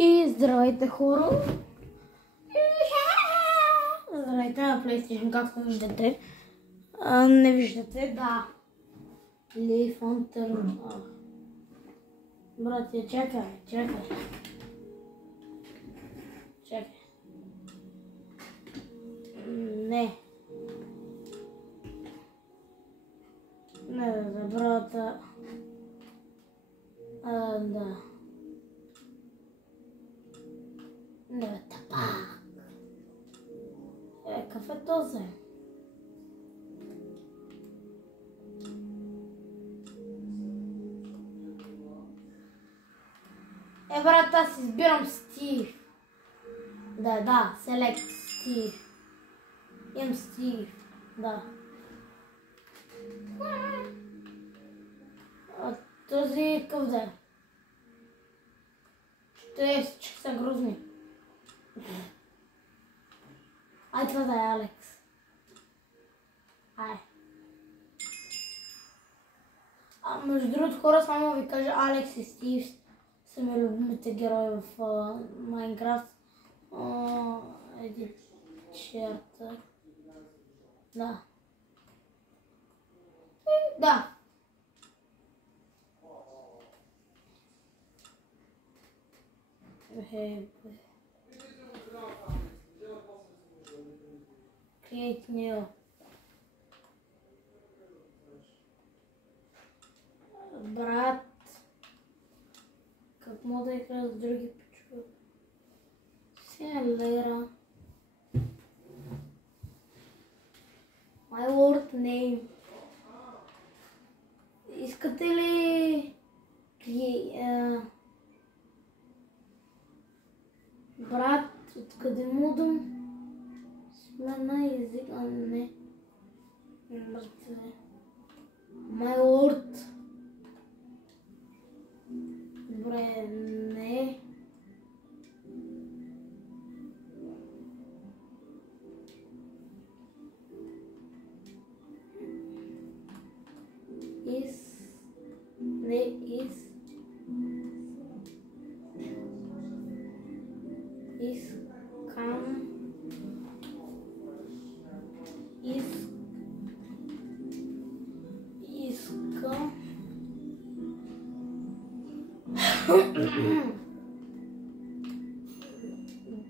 И здравейте хора! Здравейте на PlayStation, както виждате. Не виждате, да. Leaf on turn. Братя, чакай. Чакай. Не. Не, брата. Да. Не, тапак. Какъв е този? Брат, аз избирам Стив. Да, Select Стив. Имам Стив, да. Този къв да е? Че са грозни. Ай, това да е Алекс. Ай. Между другото хора, само ви кажа, Алекс и Стив са ми любимите герои в Майнкрафт. Еди черта. Да. Да. Create new. Брат. Как мога да играя с други пичове? Селера. My word name. Искате ли брат, откъде му дам смена език, не. My word. Добре, не.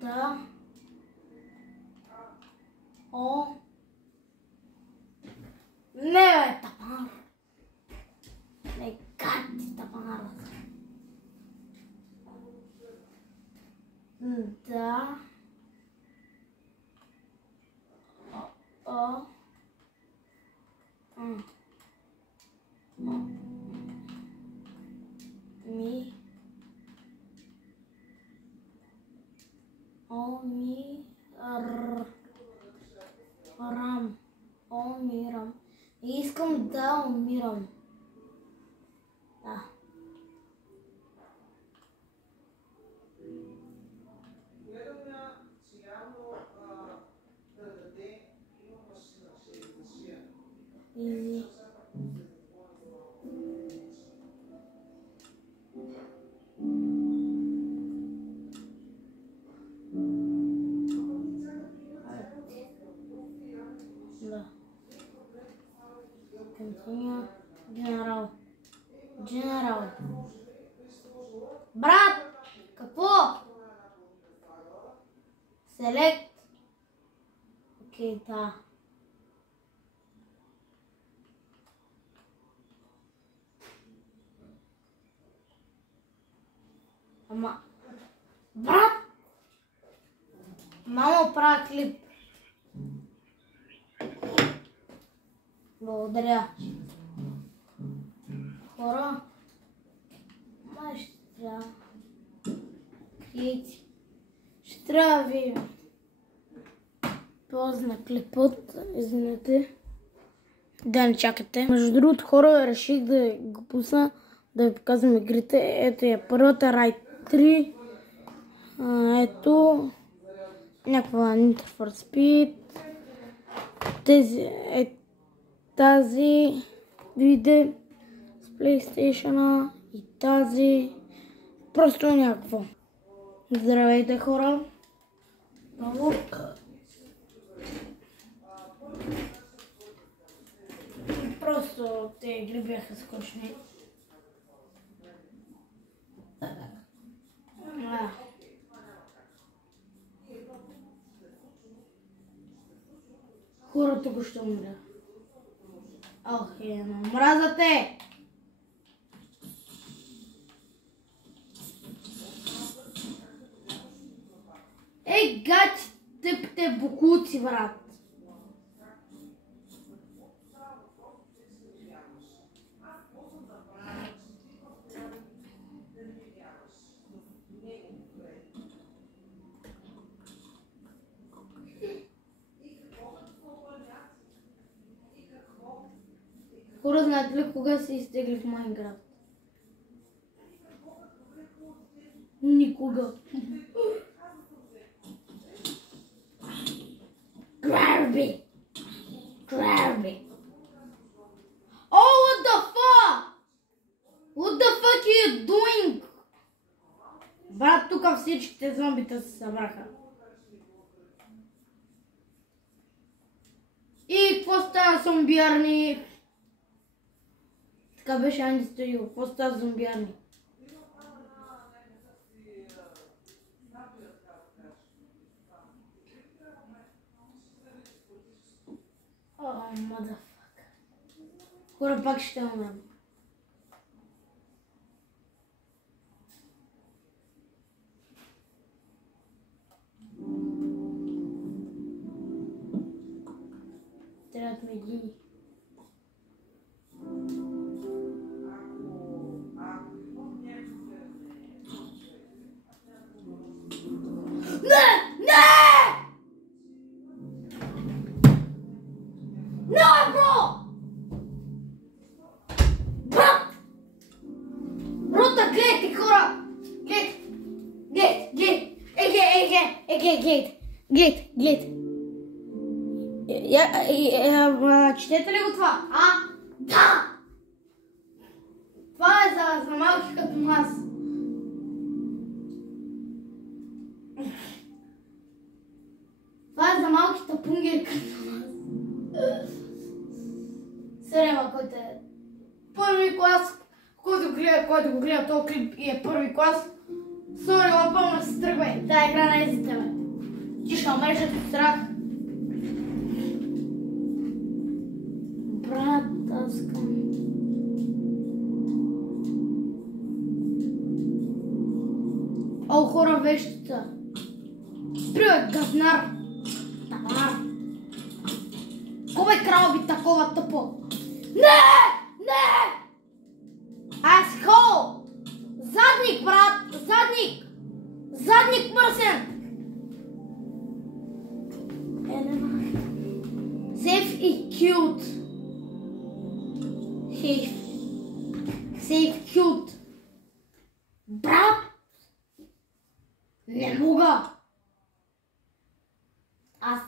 Да. О. Не, бе, тапар. Не, как ти тапара? Да. Умирам. Искам да умирам. Да. Изи. Continue. General. Брат! Какво? Select. Окей, да. Ама... Брат! Мамо, правя клип. Благодаря. Хора, май ще трябва. Криейти. Ще трябва да ви позна клипът. Извинете. Да не чакате. Между другото хора, реших да го пусна, да ви показвам игрите. Ето я първата Ride 3. Ето някаква Need for Speed. Тази дойде с PlayStation и тази просто някакво. Здравейте, хора! Много. Просто те игри бяха скучни. Хора, тук ще умря. Ох, мразате! Ей, гати, тъпите бокуци, брат! Хора, знаете ли кога се изтегли в Майнкрафт? Никога. Gravity! Gravity! Oh, what the fuck? What the fuck are you doing? Брат, тук всичките зомбита се събраха. И какво става зомбиарни? Така беше Анди Студио. Какво става зомбиарни? О, motherfucker. Хора, пак ще умрем. Трябват ми едини. Глед. Четете ли го това? А? Да! Това е за малки като нас. Това е за малките пунгери като нас. Серема, който е първи клас, който го гледа този клип и е първи клас, сори, напълно се тръгвай. Тая игра не е за тебе. Ти ще умреш от страх. Брат, аз към... О, хора, вещица. Привет, газнар. Тавар. Кой е крал би такова тъпо? Не! Асхол! Задник, брат! Задник мърсен! Safe и cute. Safe cute. Брат! Не мога! Аз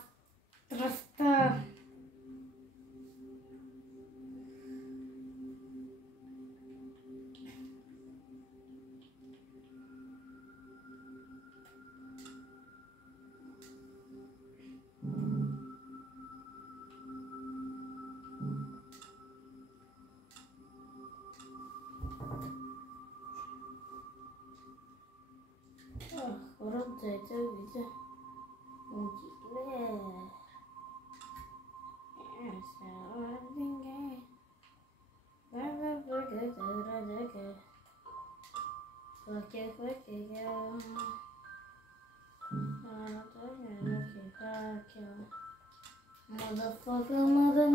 тръста... Хора, дайте видя мултиплеер. Motherfucker, mother.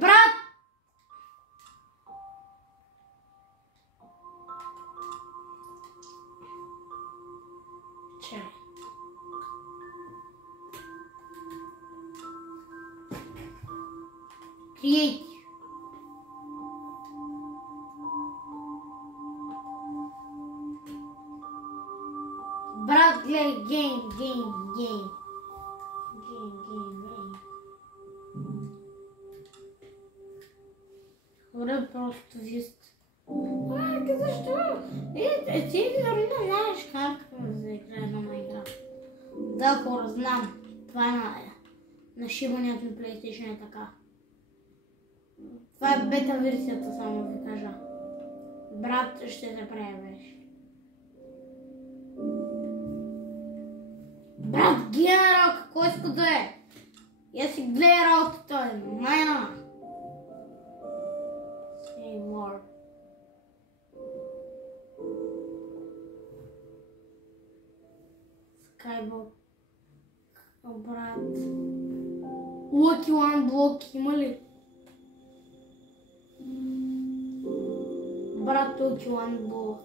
Брат! Чай. Create. Брат, гледай, game. Добре, просто вие сте. Защо? Ти дори не знаеш как да играе на Майнкрафт. Да, хора, знам. Това е нашиването на PlayStation е така. Това е бета версията, само ви кажа. Брат, ще се пребеш. Брат, генерал, какво иска да е? Я си гледай работата, майна! Сеймор. Скайбок. Брат. Lucky One Block има ли? Брат, Lucky One Block.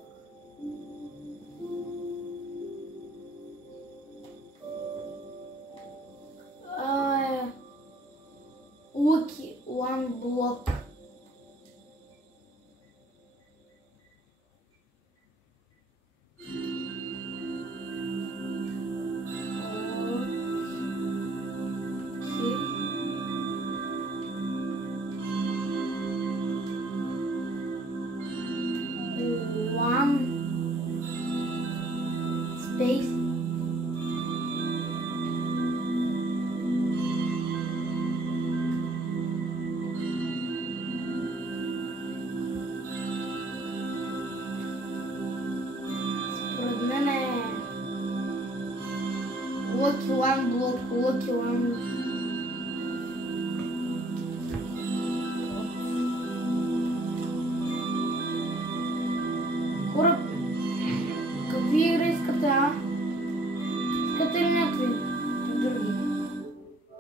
Lucky One Block. Space. Според мен е Lucky One Block, Lucky One. Хора, какви игри искате, а? Искате ли някакви други?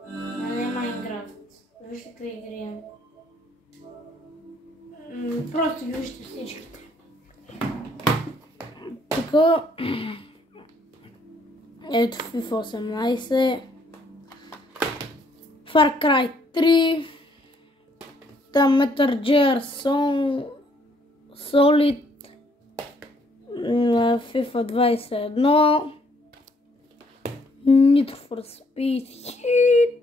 А не Майнкрафт. Вижте какви игри имам. Просто ги вижте всичките. Така. Ето FIFA 18. Far Cry 3. Там Metal Gear Solid. FIFA 21. Need for Speed Heat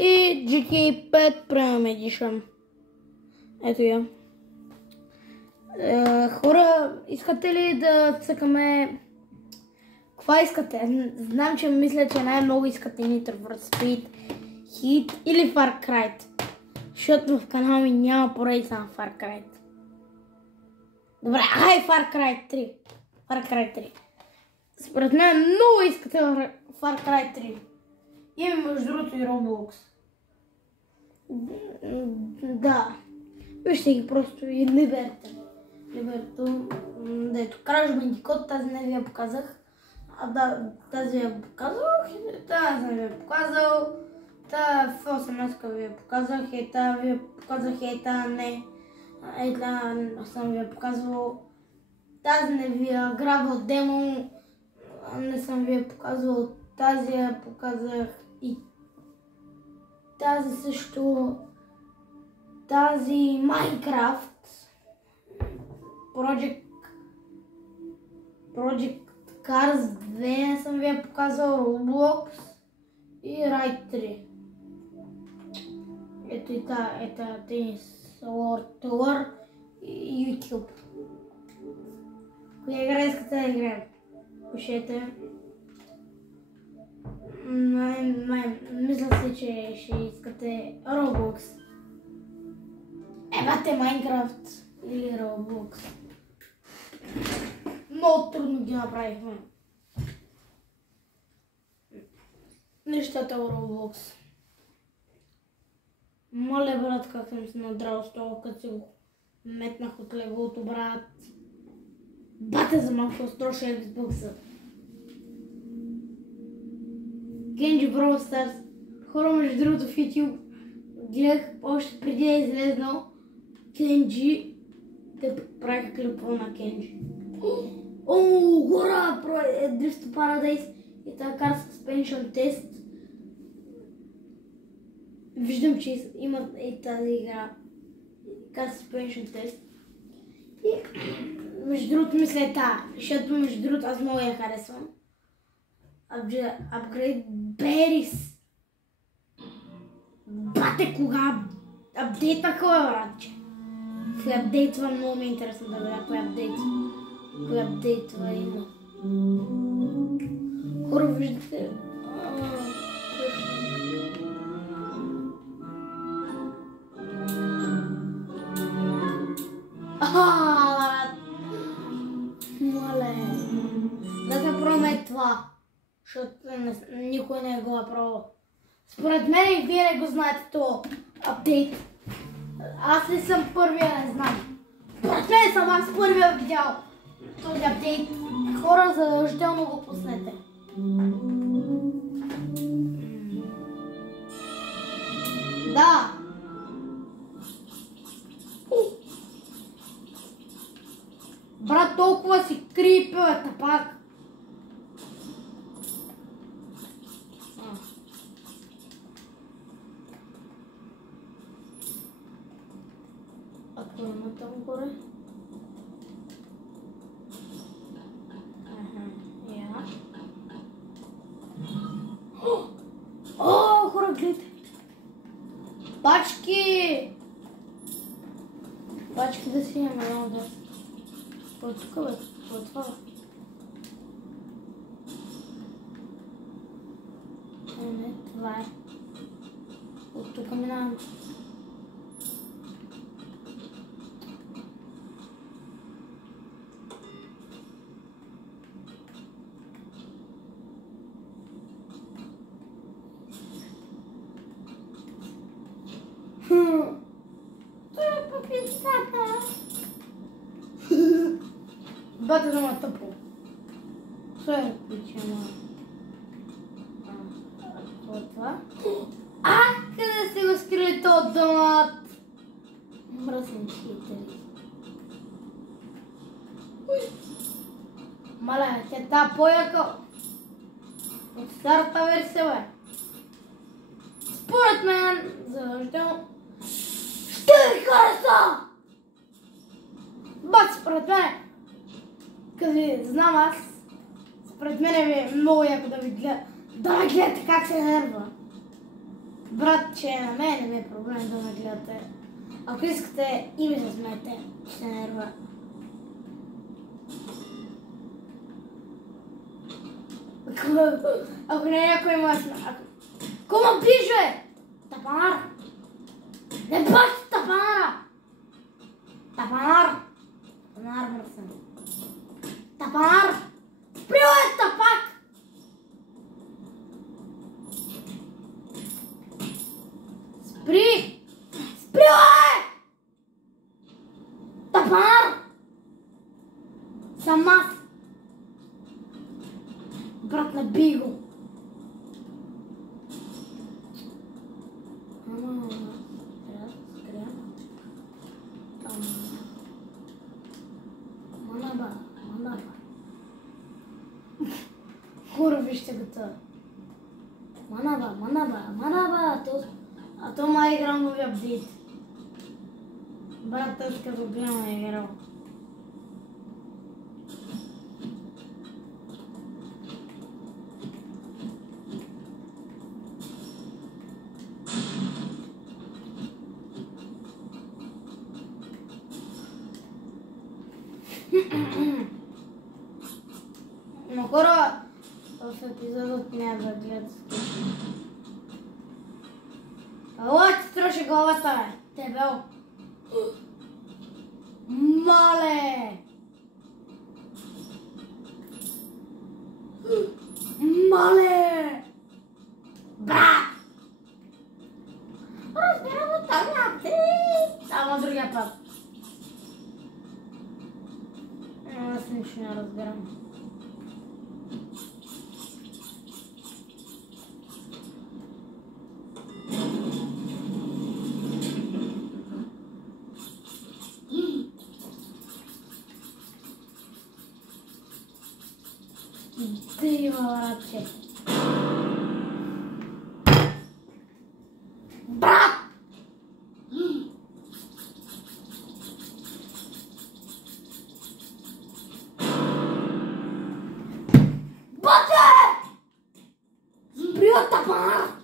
и GTA 5 Premium Edition. Ето я. Хора, искате ли да цъкаме? Какво искате? Знам, че мисля, че най-много искате Need for Speed Heat или Far Cry. Защото в канала ми няма поредица на Far Cry. Добре, ай Far Cry 3. Far Cry 3. Според мен много искате Far Cry 3. Има между другото и Roblox. Да. Вижте ги просто и Liberty. Дето Crash Bandicoot, тази не ви я показах. Тази я показах, тази не ви я показал. Тази в 18 ви я показах и тази ви я показах и тази не. Ета съм ви я показвал. Тази не ви я грабвал демо. Не съм ви я показвал. Тази я показах и тази също. Тази Minecraft. Project Cars 2 не съм ви я показвал. Roblox и Ride 3. Ето и та Tennis World Tour и YouTube. Коя игра искате да играем? Пишете. Мисля си, че ще искате Roblox. Бате Minecraft или Roblox. Много трудно ги направихме. Нещата в Roblox. Моля, брат, как съм се надрал с това, като си го метнах от леглото, брат. Бате за малко строша Xbox-а. Genji Brawl Stars. Хора, между другото в YouTube гледах още преди да е излезнал Genji. Те правиха клипа на Genji. О, хора! Drift to Paradise и така Car Suspension Test. Виждам, че има и тази игра. Car Suspension Test. И между другото мисля е тази, защото между другото аз много я харесвам. Upgrade Berries. Бате, кога апдейтнаха, братче? Кой апдейтва, много ми е интересно да видя кой апдейтва. Кой апдейтва има. Хора, виждате. Мале. Да се пробваме това. Защото никой не го е пробвал. Според мен и вие не го знаете това апдейт. Аз ли съм първия, не знам. Според мен съм аз първия видял този апдейт. Хора, задължително го пуснете. Да. Брат, толкова си крипевата пак. Ако има там горе. О, хора, гледайте! Пачки! Пачки да си имаме, няма да. Кой е тук, бе? Кой е това, бе? Не, това е. От тук минаваме. Бате да ма тъпо. Що е пича, ма? Това е това? Къде си го скрили този домат? Мръсен хитери. Мале, тя та по-яка от старата версия, бе. Според мен, задължително ще ви хареса! Бат, според мен, като ви знам аз, според мен е много яко да ви гледате как се нерва. Брат, че на мен не ми е проблем да ме гледате. Ако искате и ми се смеете, ще се нерва. Ако не някой има смея. Кома пише? Тапанар! Не бачи тапанара! Тапанар! Тапанар, мръсен. Тапанар! Сприл е тапак! Спри! Сприл е! Тапанар! Съм аз! Брат, не би го! Хора, вижте го това. Манаба. А то ма играл нови апдейт. Брат, аз като бяма играл. Но хора, в епизодът няма да гледат скучно. Ало, ти струши главата, бе! Дебел! Мале! Мале! Бра! Разбирам от тази. Ама другия път. Аз нищо не разбирам. Дива, братче. Брат! Бате! Спря тапана!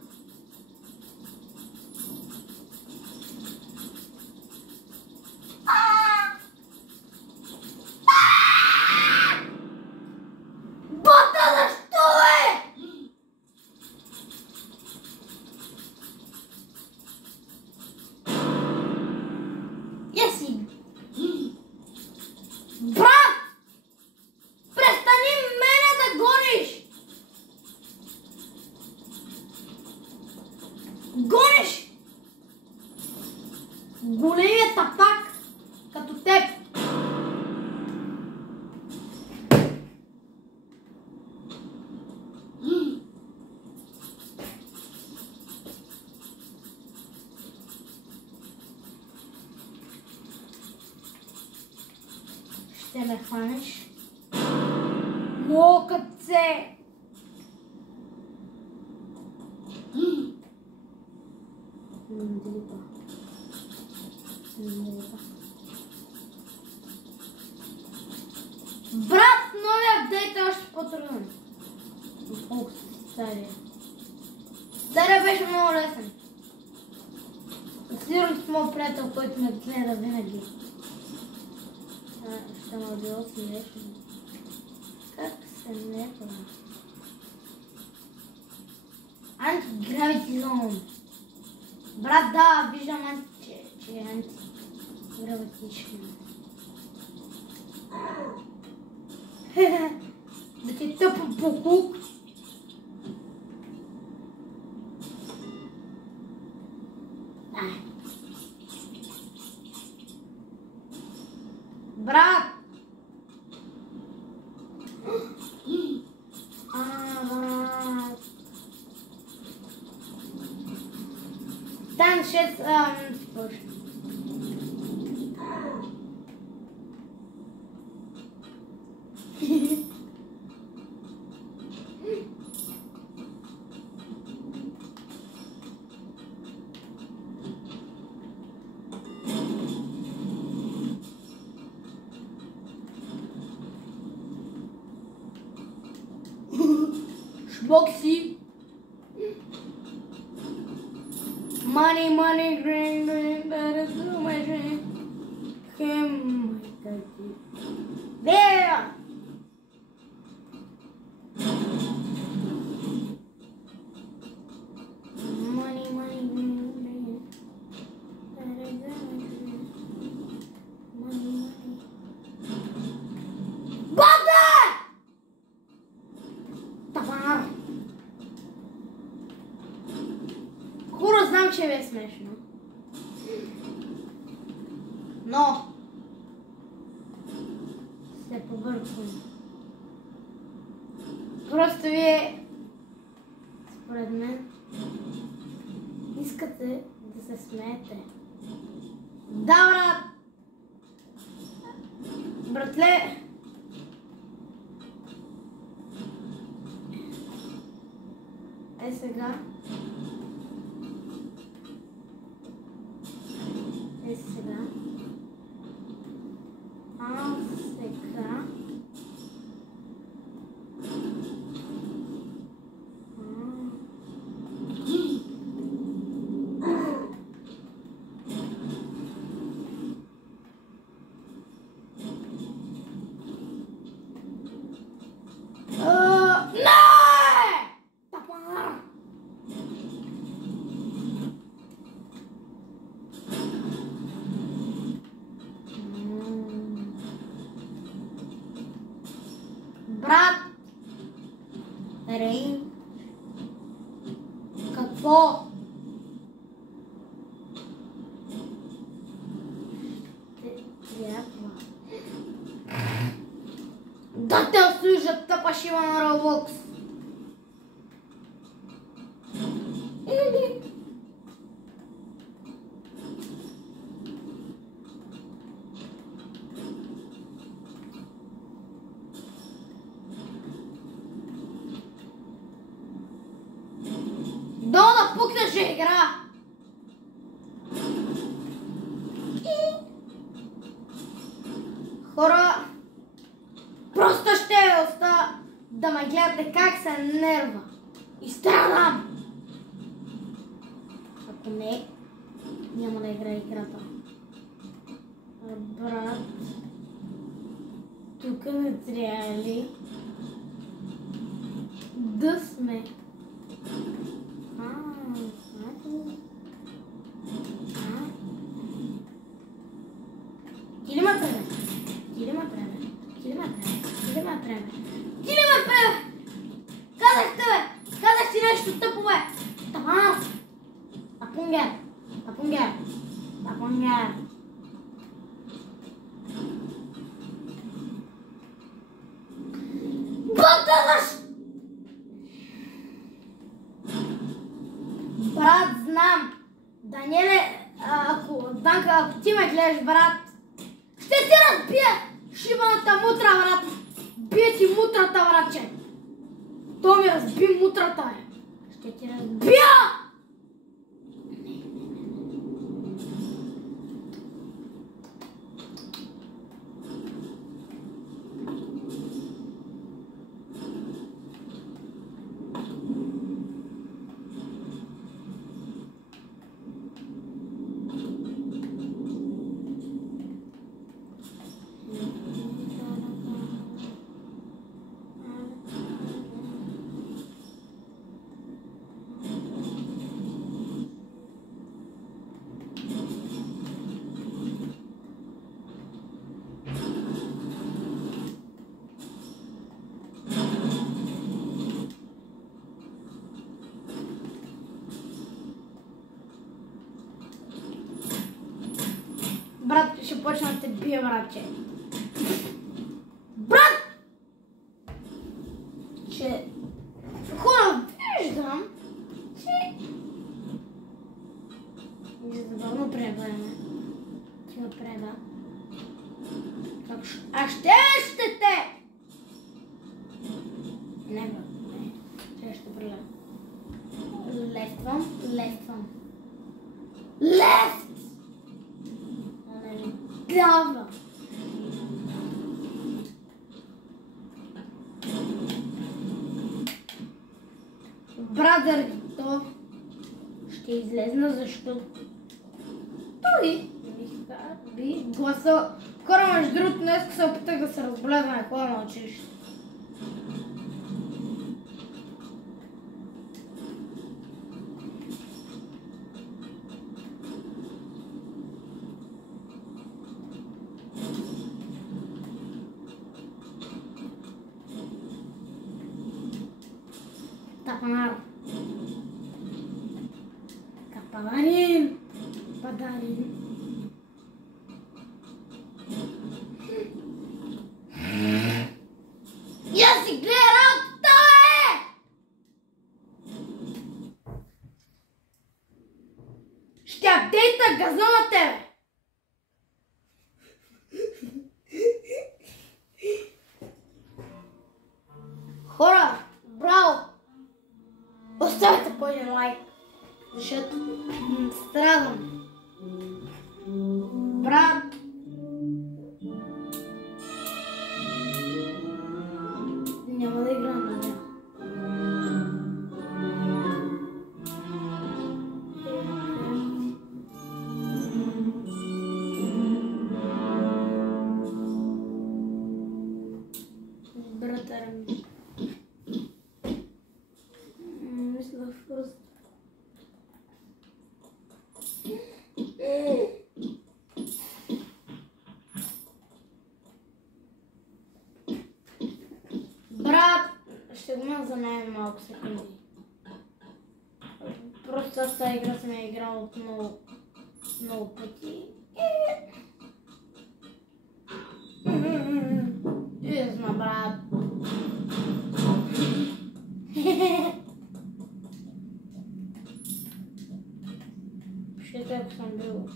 200 пак, като теб. Ще ме хванеш. Мокъце! Брат, новия апдейт е още по-труден. Отколкото стария. Стария беше много лесен. Сигурно с моят приятел, който ме гледа винаги. Ще ме било смешно. Как се не това? Anti-Gravity Zone. Брат, да, виждам, че е антигравитично. Да ти тъпо покук. Брат! Брат! Там 6 спорт. Шбокси. Money, money, green, green, that is my dream. Him, my daddy. There! Money, money, green, green. That is my dream. Money, money. Bata! Тавар! Хора, знам, че ви е смешно. Но се побърквам. Просто вие, според мен, искате да се смеете. Да, брат! Братле! Е сега. Сега. Сега. Брат, Рейн, какво? Трябва да те освижат тъпа шива на Roblox. Да пукнеш игра! Хора, просто ще оста да ме гледате как се нерва. И страдам! Ако не, няма да играя играта. Брат, тук не трябва ли да сме? Ти ли ме преме? Ти ли ме преме? Ти ли ме преме? Ти ли ме преме? Ти ли ме преме? Казах тебе! Казах ти нещо тъпо, бе! Тамам! Апунгер! Апунгер! Апунгер! гледаш, брат. Ще ти разбия шибаната мутра, брат. Бие ти мутрата, братче. То ми разби мутрата, бе. Ще ти разбия! Брат, ще почна да те бия, братче. Брат! Че... Хора, виждам, че... Задълно пребавяме. Ти го преба. Как ще... А ще те! Не, брат, не. Ще преба. Лествам. Лефт! Глава. Брадър, то ще излезна, защото той би гласа. Хора, между другото, днес се опитах да се разболева на хода на училище. Tapanar. Kapalarin. Padarin. Я си гледам това! Ще апдейта газа на тебе! Хора, браво! Оставете по един лайк, защото страдам. Брат, няма да играм на нея. Братър ми. Мисля просто. Брат, ще го мина за мен малко секунди. Просто аз тази игра съм я играл от много пъти. Изна, брат. Ще ако съм бил.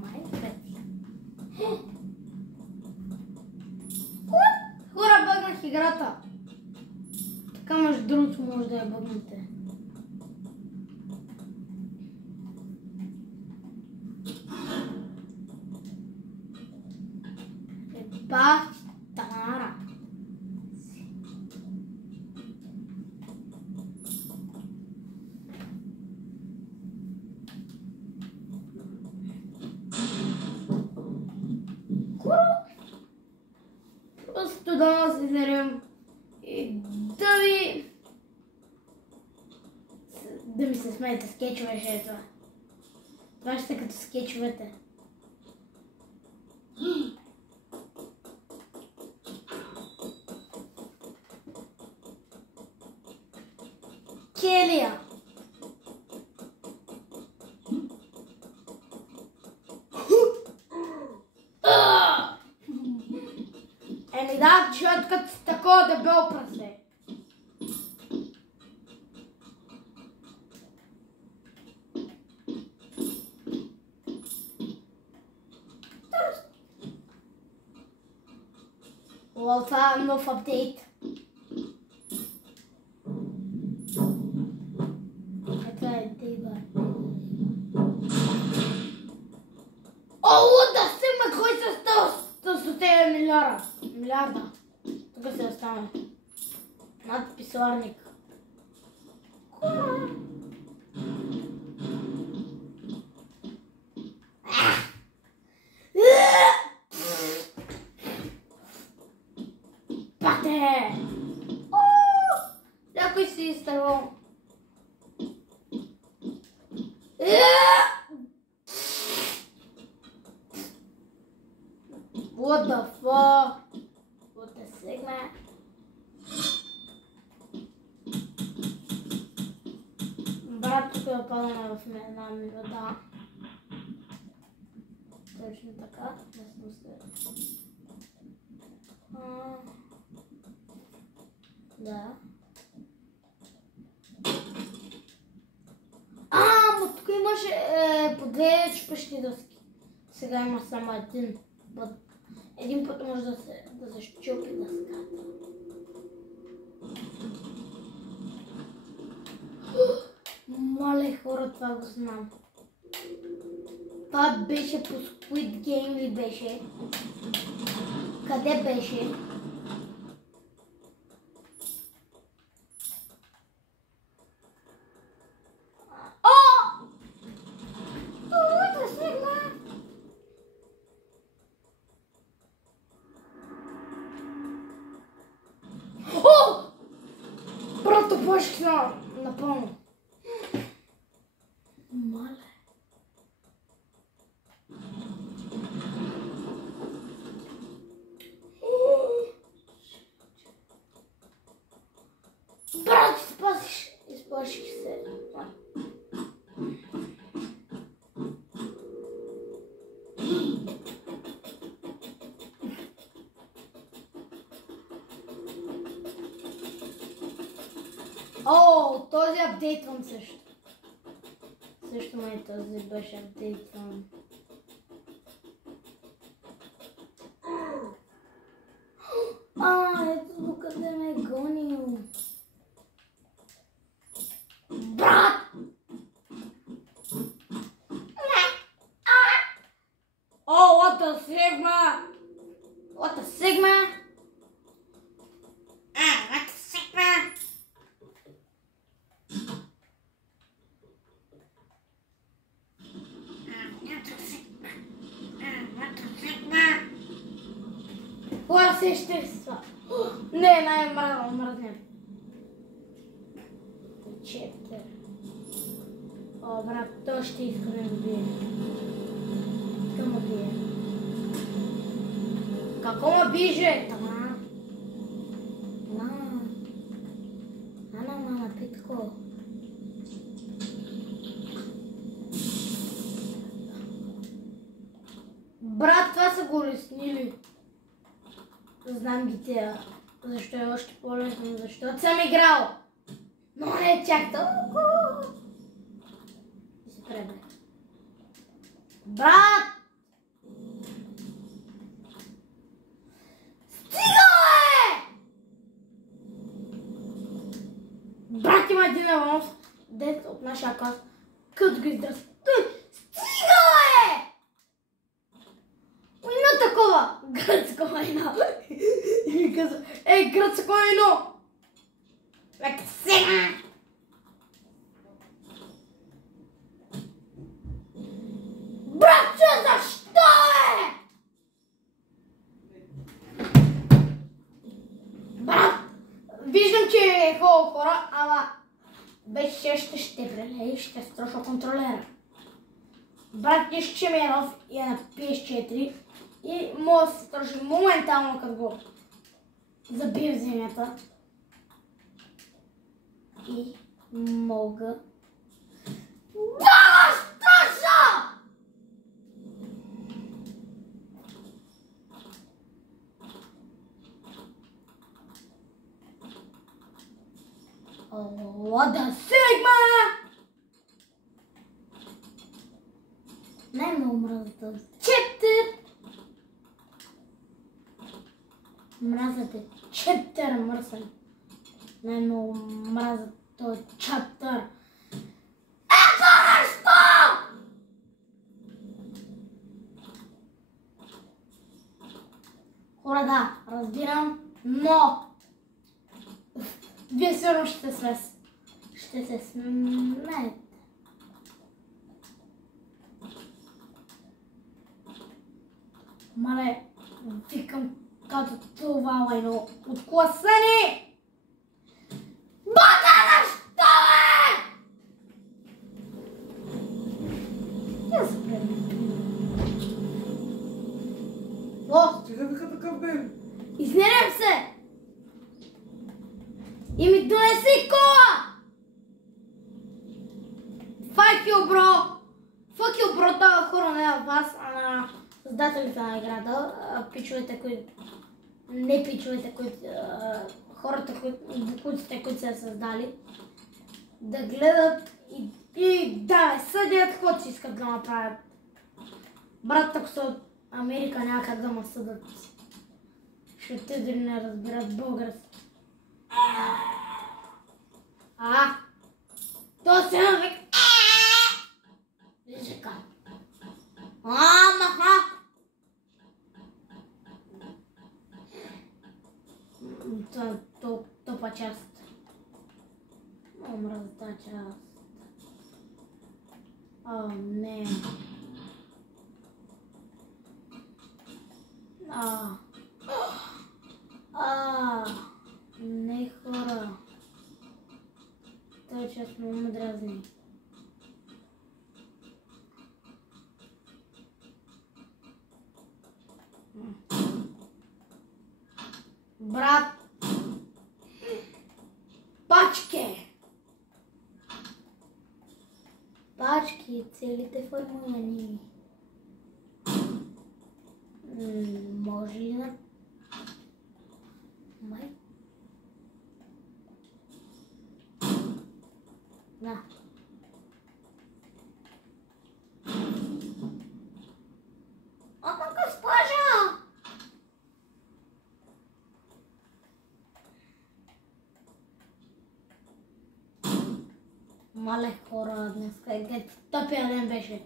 Майката. Хора, бъгнах играта. Така между другото може да я бъгнете. Бах танара. Просто да се изерем и да ми се смеете скетчове, ще е това. Това ще е като скетчовете. Келия! Еми да, защото като с такова дебело прасе. Лол, това е нов апдейт. Ето е дейба. О, да се ма, кой се става с 100 милиарда? Тук се остане. Надписарник. Пате! Някой си изтървал. What the fuck? What the sigma? Брат, тук е падаме в една вода. Точно така, не съм след. Да. Но тук имаше по две чупещи дъски. Сега има само един път. Един път може да се щупи дъската. Мале хора, това го знам. Това беше по Squid Game ли беше? Къде беше? Брато, плаших напълно. Мале. Брат, изплаших се. О, този апдейтвам също. Също май този беше апдейтван. Ето до къде ме е гонил. Брат! О, what the sigma? What the sigma? What the sigma? Хора, сещах се това. Не, най-мръзнем. Чептер. О, брат, той ще иска да ме бие. Иска ме бие. Какво ме биже? Ана, питко. Брат, това са го леснили. Знам ги тя. Защо е още по-лесно? Защото съм играл. Но не чак толкова. И се пребе. Брат! Стига, бе! Брат, има един аванс. Дет от нашия клас. Като го издръсва. Стига, бе! Едно такова. Гръцко войно. И ми казва, гръцко войно! Лека сега! Братче, защо е? Брат, виждам, че е хубаво хора, ама беше ще прелеи, ще строша контролера. Брат, нещо, че ми е нов и е на PS4 и мога да се строши моментално, като го забия в земята. И мога да строша! What the sigma! Най-ме умра за този чептер. Мразите чептер мърсали. Най-много мразят този чептер. Ето нещо! Хора, да, разбирам, но вие сигурно ще се смеете. Мале, викам като това лайно от класани! Бата на що, бе! Я се гледам. О! Ти да бяха такъв, бе? Изнервям се! И ми донеси кола! Fuck you, bro! Fuck you, bro, това хора не е в вас, а на създателите на играта, пичовете, които... Не пичовете, които... хората, букуците, които са я създали, да гледат и да съдят каквото си искат да направят. Брат, ако са от Америка, няма как да ме съдат. Защото те дори не разбират български. То се навик. Виж как. Маха. Топа част. Мразя тази част. О, не. Не, хора. Тази част много ме дразни. Брат! Пачки! Пачки, целите формулани. Може ли да... Май? Да. Ама госпожа! Мале хора, днес тъпия ден беше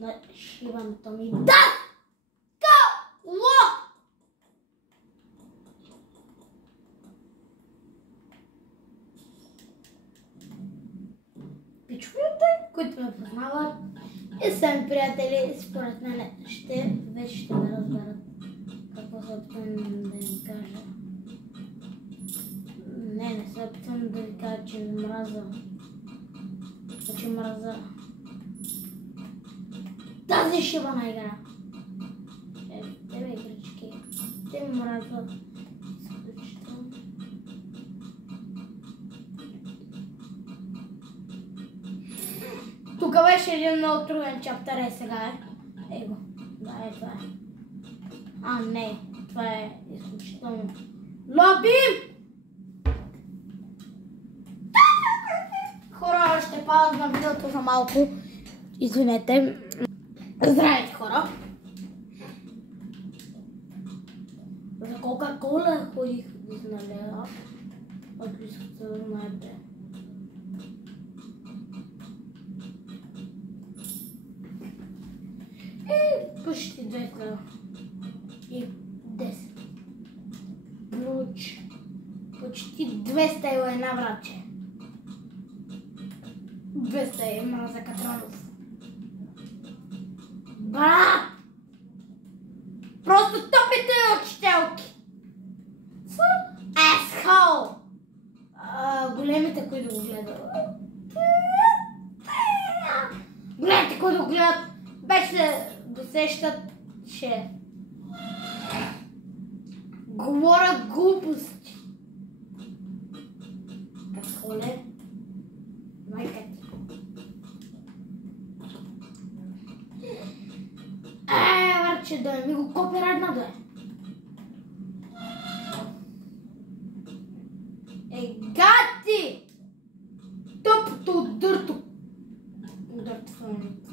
на шибаното ми. Да! Кало! Пичовете, които ме познават и са ми приятели, според мен вече ще ме разберат какво се опитвам да им кажа. Не се опитвам да ви кажа, че ви мразя. Че мразя тази шибана игра. Тебе игрички, те ми мразят изключително. Тук беше един много труден чаптър, сега е. Его, да, това е. Не, това е изключително. Лоби! Хора, ще паузна видеото за малко. Извинете. Здравейте, хора. За Кока-Кола ходих изналея. Ако искате да знаете. Почти 210. Почти 201, братче. 200 мраза Катронов. Брат! Просто топите учителки! Са асхол! Големите, които го гледат. Големите, които го гледат, беше досещат, че говоря глупости. Асхоле? Майка ти. Варче, да ми го копирайт на да гати! Тъпто дърто. Дърто фонит.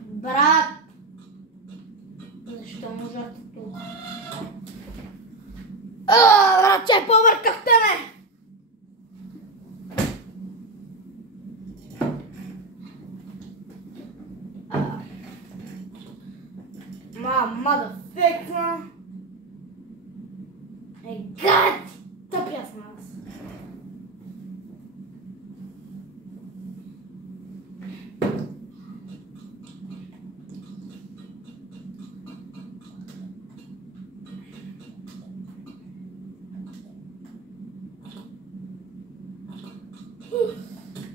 Брат! Братче, побъркахте ме! Motherfucker! Гад! Тъпя с нас!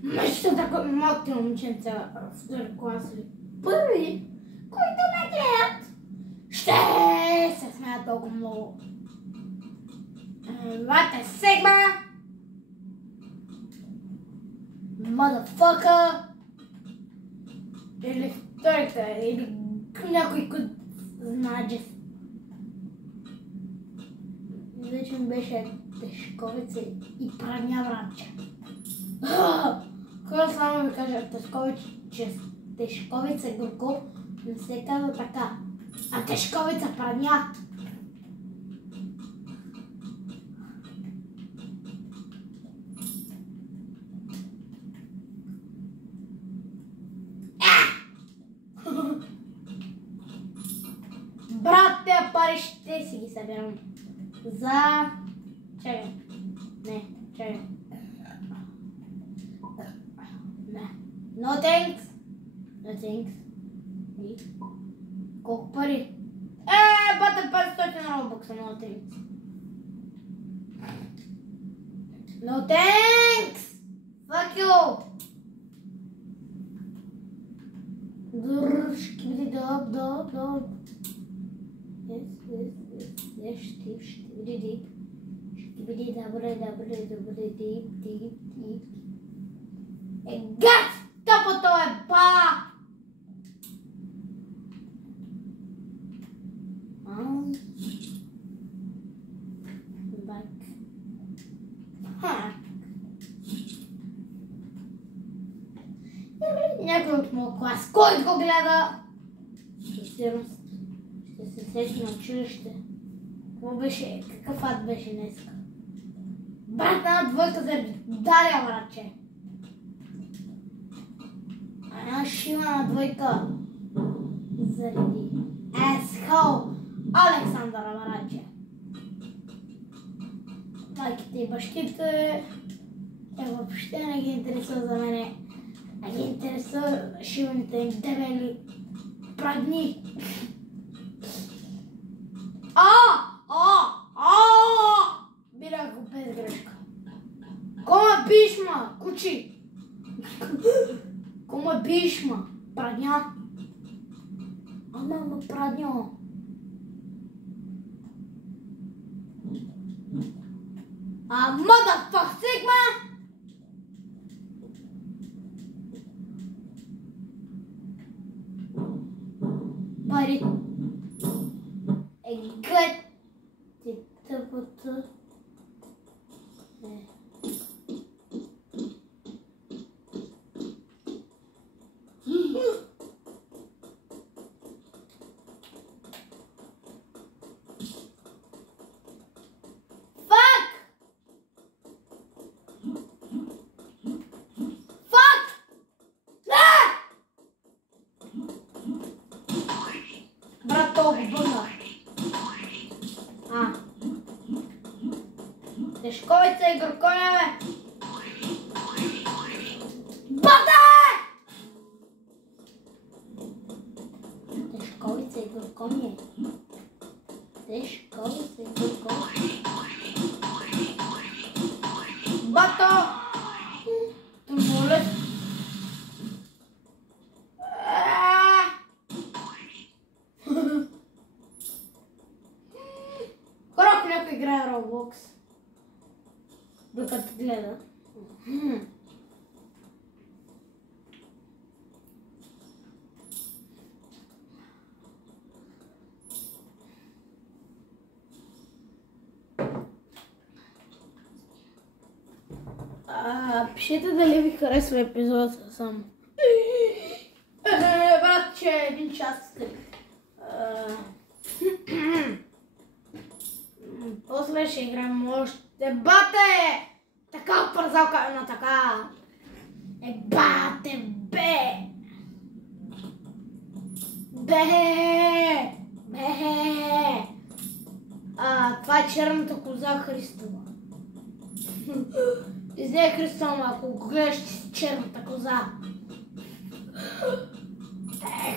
Нещо такова малки момченца в втори клас или първи, които ме гледат, ще се смеят толкова много. What a Sigma! Motherfucker! Или втората, или някой, който знае, че вече ми беше тежковица и прадня братче. Хора само ми кажа тежковица горко не се казва така, а тежковица прадня. Брат, те пари ще си ги събирам за... Чакай. Не, чакай. Не. No thanks. No thanks. И? Колко пари? Бата 500 робокса, no thanks. No thanks! Fuck you! Дуршки биди доб. Yes, deep. Skibidi double deep. Гад! Тъпото е па! Back. Някой от моят клас, който го гледа, ще се сети на училище. Какво беше? Какъв ад беше днеска? Брат на двойка заради Дария, братче. Аз ще има на двойка заради Асхол Александъра, братче. Майките и бащите, те въобще не ги интересува за мене. Не ги интересува шиваните им дебели прадни. Бирах го без грешка. Кома биш, ма, кучи? Кома биш, ма? Прадня? Ама прадня. Motherfuck Sigma! Пари. Гъд. Ти тъпото. Тежковица и горконя, бе! Бате! Тежковица и горконя. Тежковица и горконя. Бато! Тумолет! Хора, ако някой играе Roblox, докато гледа. Пишете дали ви харесва епизода само. Братче, 1 час. После ще играем още. Бате! Така пързалка, на така. Бате, бе! Бе! Бе! Това е черната коза Христова. Излезе Христова, ако го гледаш, ти си черната коза.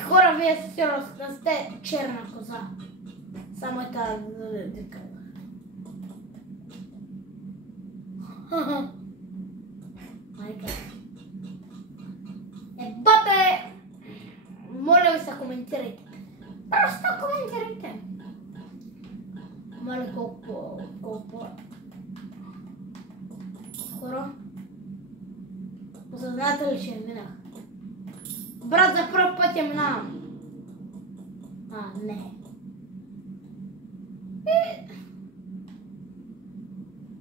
Хора, вие се сериозно сте черна коза. Само е тази дика. Майка. Бате! Моля ви се, коментирайте. Просто коментирайте. Моля колко хора. Осъзнате ли, че минах? Брат, за пръв път я минавам. Не.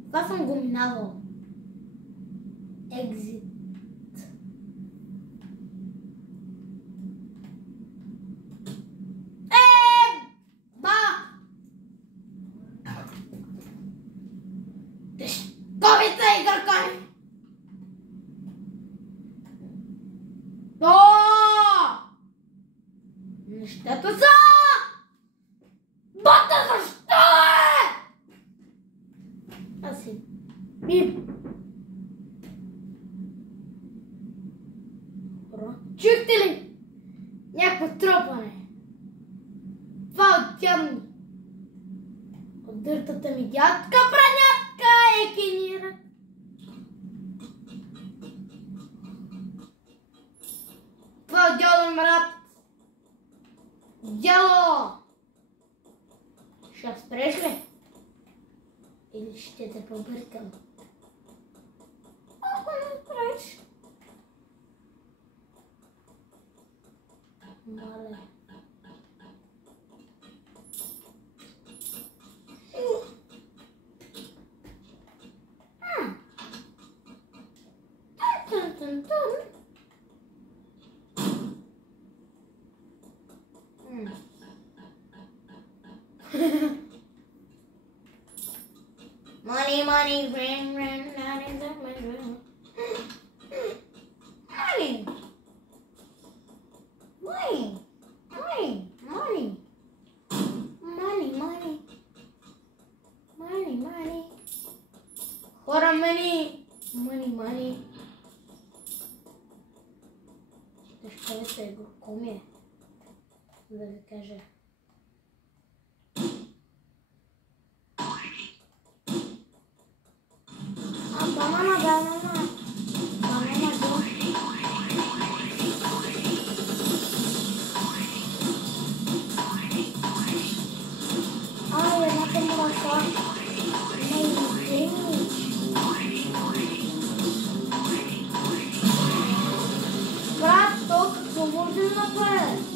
Това съм го минавал. Екзит. Ковица и гъркани! Нещата са! Бата, защо е? Аз си... Чухте ли? Някакво тропане. Това от тям... От дъртата ми дядка пранятка е кинира. Това от дядо ми брат. Дядо! Ще спреш ли? Или ще те побъркам? Ако не спреш. Мале. Money, money, ring, ring, money, money, money, money, money, money, money, money, money, money. What a money, money, money. Ще се го коме, да ви кажа. Banana. Ai, eu não tenho motor. Nem prato que eu vou fazer na parede.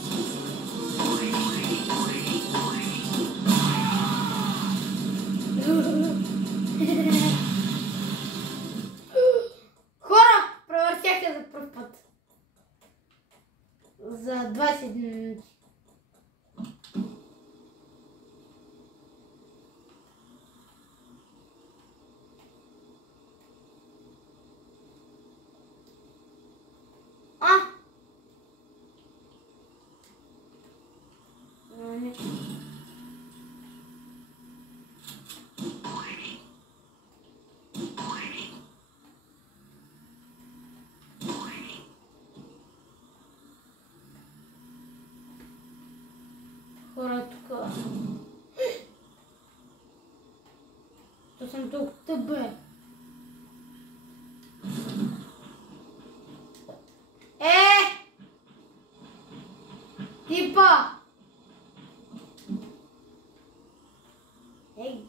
За 20 минути. Хора тук. То съм тук тъбе. Типа!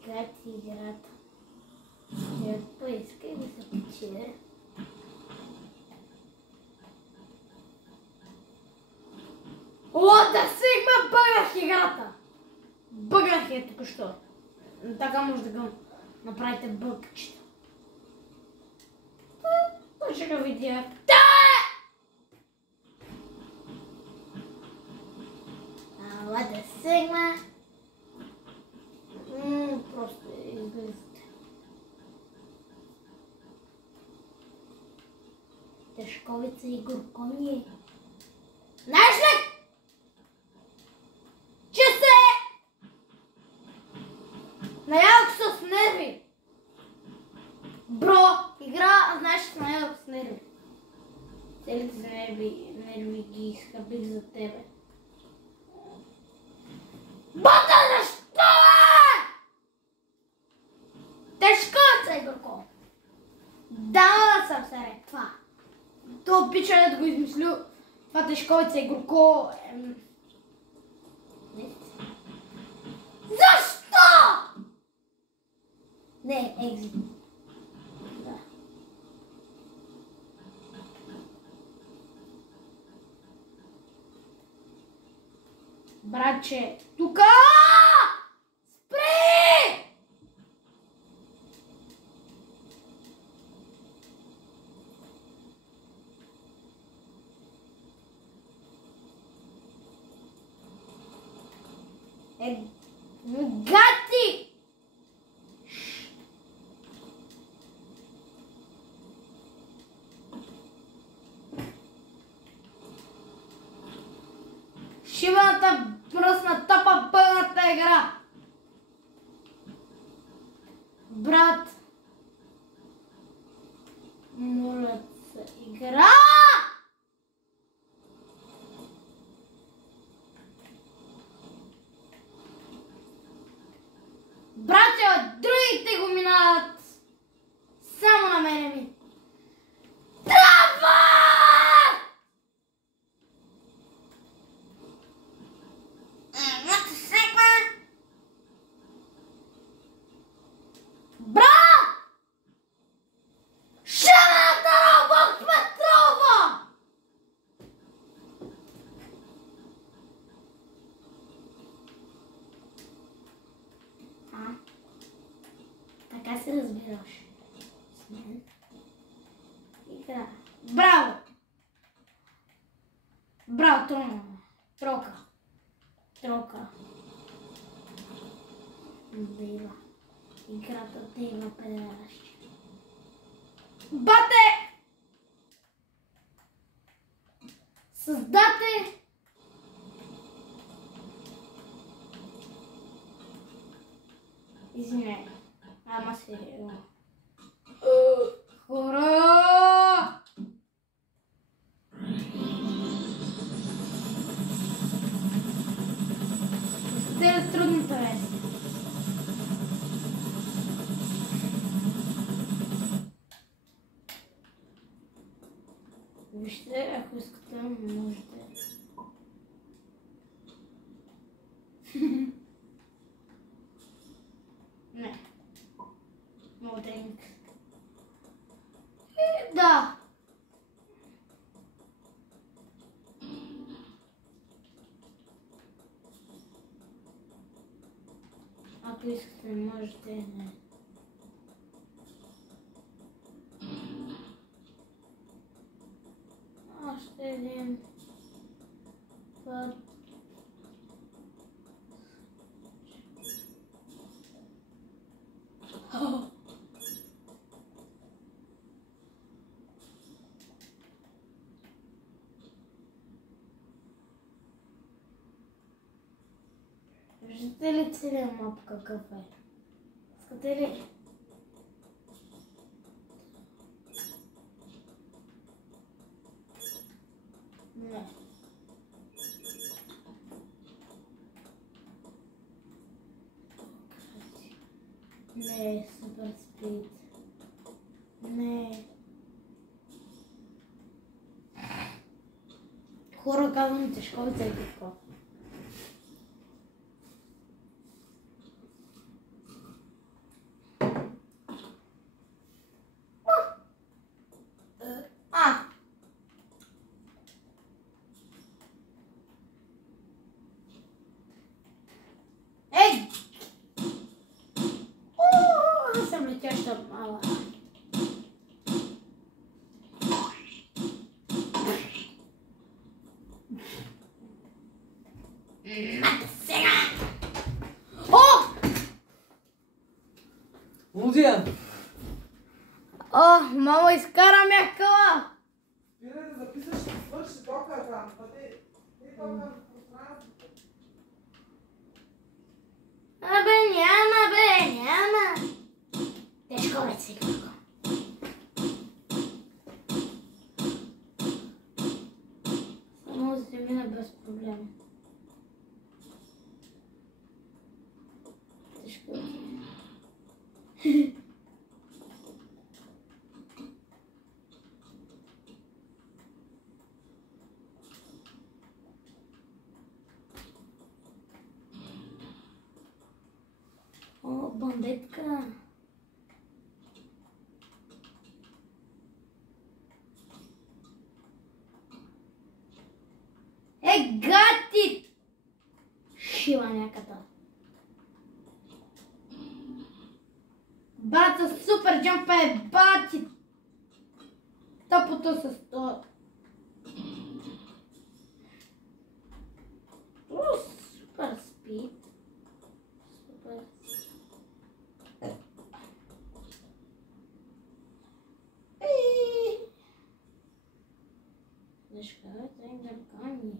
Гати играта. Я поискай да се печеля. Да Сигма, бъгнах играта! Бъгнах я тук що. Така може да го направите бъгчета. Ще го видя. Да Сигма. Просто Тешковица и горкони. Знаеш ли? Че се наядох с нерви. Бро, игра, знаеш, че наядох с нерви. Целите нерви ги изхъбих за тебе. Бата, защо бе? Тешковица и горко. Да, съм се това. То пича да го измислил. Това тешковица и горко. Защо? Не, екзит. Да. Братче, тука! Спри! Гати! Шибаната мръсна тъпа пълната игра. Брат, моля се, игра! Братя, другите го минават. Само на мене ми. Трава! Брат! Шаната Робок Петрова! Така се разбираш с мен. Игра. Браво! Браво, Трока. Дейва. Играта Дейва педеращи. Бате! Създате! Извиняй. Ама сериозно. Хора! Те трудната вест. Вижте, ако искате, можете. Не. Модеринг. Да. Ако искате, можете. Не. Още един път. Виждате ли целият мап какъв е? Искате ли? Не. Не, супер спид. Не. Хора, казвам тежковица и какво. Съм летяща мала. Сега! О! Лудия! О, мама, изкара мякала! Абе, няма. Тежко е сега. Само да се мина без проблеми. Тежко е. О, бандитка. Гати! Шиваняката. Брата, супер джампа е бати! Тъпото с то. О, супер спид. Супер. Дъжка, дай дъркани.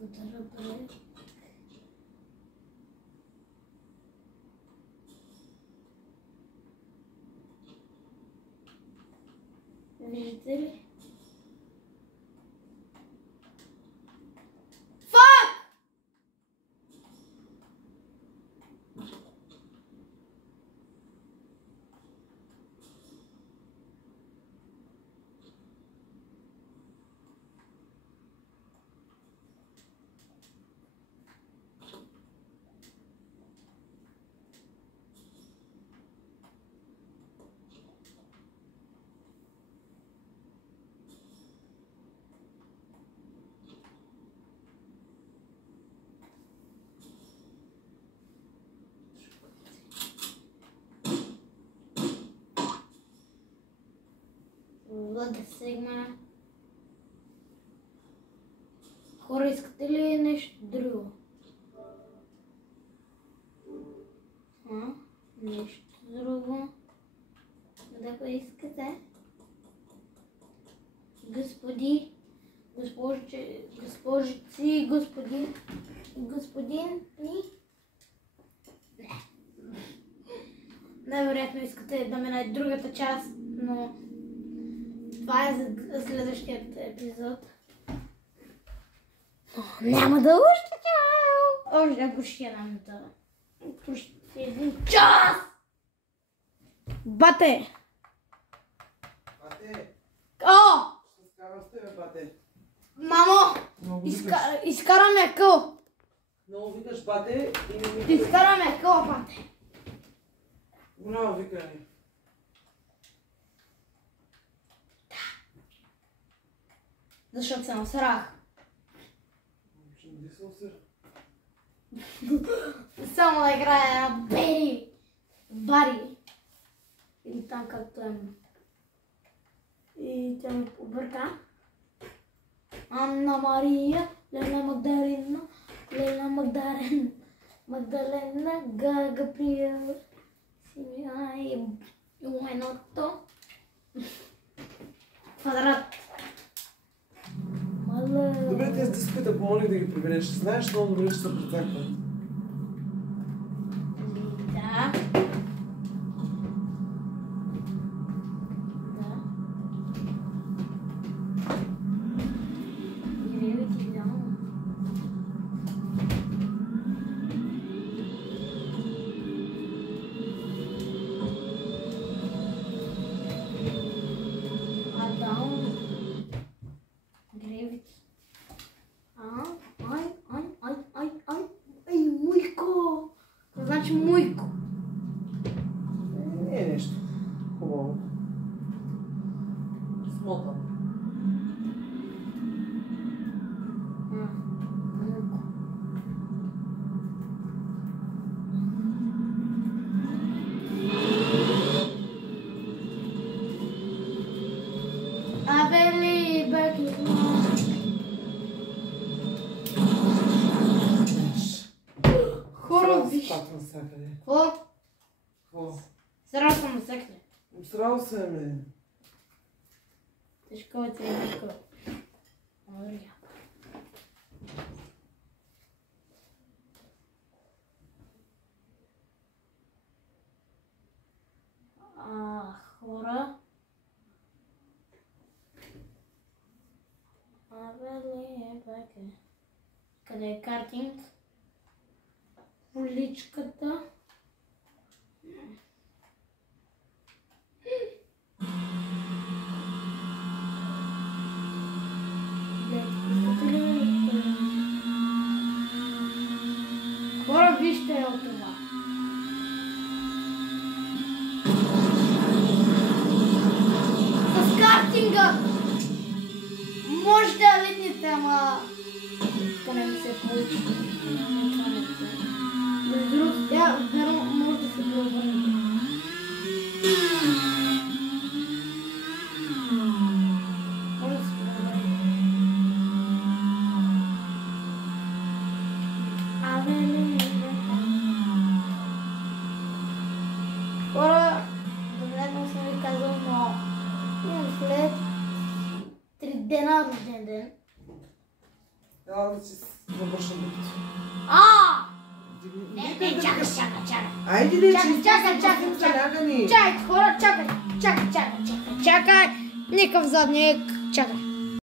Добре. Виждате ли? Влада Сигма. Хора, искате ли нещо друго? Нещо друго? Да го искате? Господи, госпожици, господин ни? Не. Най-вероятно искате да мине другата част, но това е за следващият епизод. Няма да ощетя! Още почти една минута. Почти един час! Бате! Бате! О! Ще скарам с тебе, бате. Мамо! Изкараме къл! Много викаш бате и не ми... Изкараме къл, бате! Голямо викане. Защото се насрах. Ще не се усър. Само да играя на Бари. Или там както е. И тя ме побърка. Анна Мария, Лена Магдалена, Магдалена, Габриел, Симеона и Уеното. Квадрат. Добре, тези диспита помолих да ги прибереш. Знаеш много добре, че се прецакват. Да. Значи муйко. Не е нещо хубаво. Смота. Абели, беки. Хора, виж. Пак насякъде. Какво? Какво? Срал съм насекли. Усрал се, ме. Тежковете е такова. Хора. Къде е картинг? Уличката. Хора, вижте от това. С картинга може да летните, ама това не ми се получи. Между другото, тя верно може да се преобърне. Може да се преобърне. Хора, добре съм ви казал, но имам след 3 дена рожден ден. Ела да си завърша дупето. Не, чакай. Айде де, Чакай, хора, чакай. Никакъв задник, чакай.